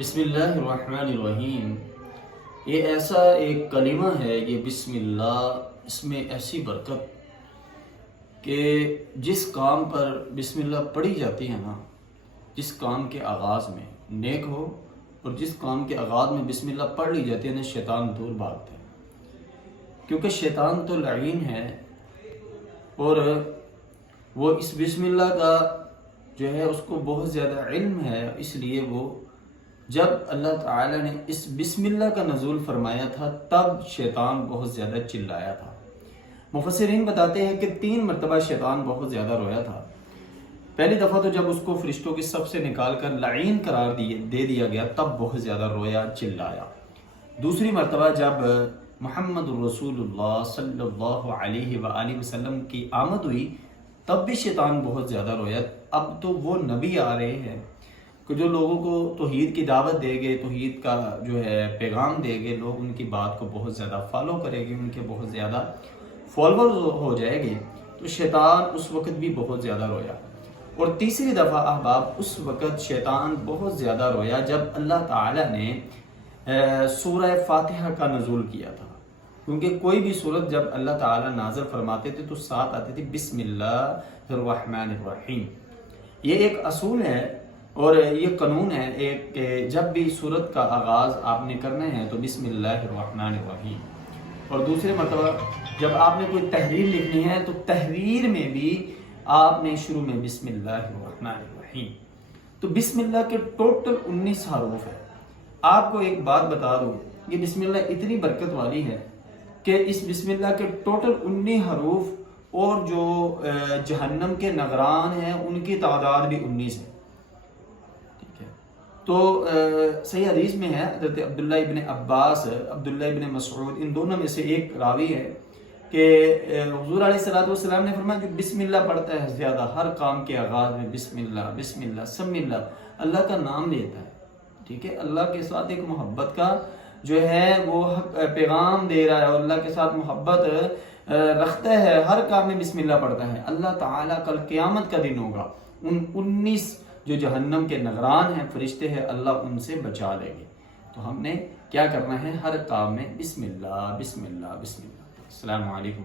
بسم اللہ الرحمن الرحیم۔ یہ ایسا ایک کلمہ ہے، یہ بسم اللہ، اس میں ایسی برکت کہ جس کام پر بسم اللہ پڑھی جاتی ہے نا، جس کام کے آغاز میں نیک ہو اور جس کام کے آغاز میں بسم اللہ پڑھ لی جاتی ہے نا، شیطان دور بھاگتے ہیں، کیونکہ شیطان تو لعین ہے اور وہ اس بسم اللہ کا جو ہے اس کو بہت زیادہ علم ہے، اس لیے وہ جب اللہ تعالی نے اس بسم اللہ کا نزول فرمایا تھا تب شیطان بہت زیادہ چلایا تھا۔ مفسرین بتاتے ہیں کہ 3 مرتبہ شیطان بہت زیادہ رویا تھا۔ پہلی دفعہ تو جب اس کو فرشتوں کی صف سے نکال کر لعین قرار دے دیا گیا تب بہت زیادہ رویا، چلایا۔ دوسری مرتبہ جب محمد رسول اللہ صلی اللہ علیہ وآلہ وسلم کی آمد ہوئی تب بھی شیطان بہت زیادہ رویا۔ اب تو وہ نبی آ رہے ہیں کہ جو لوگوں کو توحید کی دعوت دے گے، توحید کا جو ہے پیغام دے گے، لوگ ان کی بات کو بہت زیادہ فالو کرے گے، ان کے بہت زیادہ فالوور ہو جائے گے، تو شیطان اس وقت بھی بہت زیادہ رویا۔ اور تیسری دفعہ احباب اس وقت شیطان بہت زیادہ رویا جب اللہ تعالی نے سورہ فاتحہ کا نزول کیا تھا، کیونکہ کوئی بھی سورت جب اللہ تعالی نازل فرماتے تھے تو ساتھ آتے تھے بسم اللہ الرحمن الرحیم۔ یہ ایک اصول ہے اور یہ قانون ہے ایک کہ جب بھی سورت کا آغاز آپ نے کرنا ہے تو بسم اللہ الرحمن الرحیم، اور دوسرے مرتبہ جب آپ نے کوئی تحریر لکھنی ہے تو تحریر میں بھی آپ نے شروع میں بسم اللہ الرحمن الرحیم۔ تو بسم اللہ کے ٹوٹل 19 حروف ہے۔ آپ کو ایک بات بتا دوں، یہ بسم اللہ اتنی برکت والی ہے کہ اس بسم اللہ کے ٹوٹل 19 حروف اور جو جہنم کے نگران ہیں ان کی تعداد بھی 19 ہے۔ تو صحیح حدیث میں ہے، حضرت عبداللہ ابن عباس، عبداللہ ابن مسعود، ان دونوں میں سے ایک راوی ہے کہ حضور علیہ السلام نے فرمایا جو بسم اللہ پڑھتا ہے زیادہ، ہر کام کے آغاز میں بسم اللہ بسم اللہ سمی اللہ، اللہ کا نام لیتا ہے، ٹھیک ہے، اللہ کے ساتھ ایک محبت کا جو ہے وہ پیغام دے رہا ہے اور اللہ کے ساتھ محبت رکھتا ہے، ہر کام میں بسم اللہ پڑھتا ہے، اللہ تعالیٰ کل قیامت کا دن ہوگا، ان 19 جو جہنم کے نگران ہیں، فرشتے ہیں، اللہ ان سے بچا لیں گے۔ تو ہم نے کیا کرنا ہے، ہر کام میں بسم اللہ بسم اللہ بسم اللہ۔ السلام علیکم۔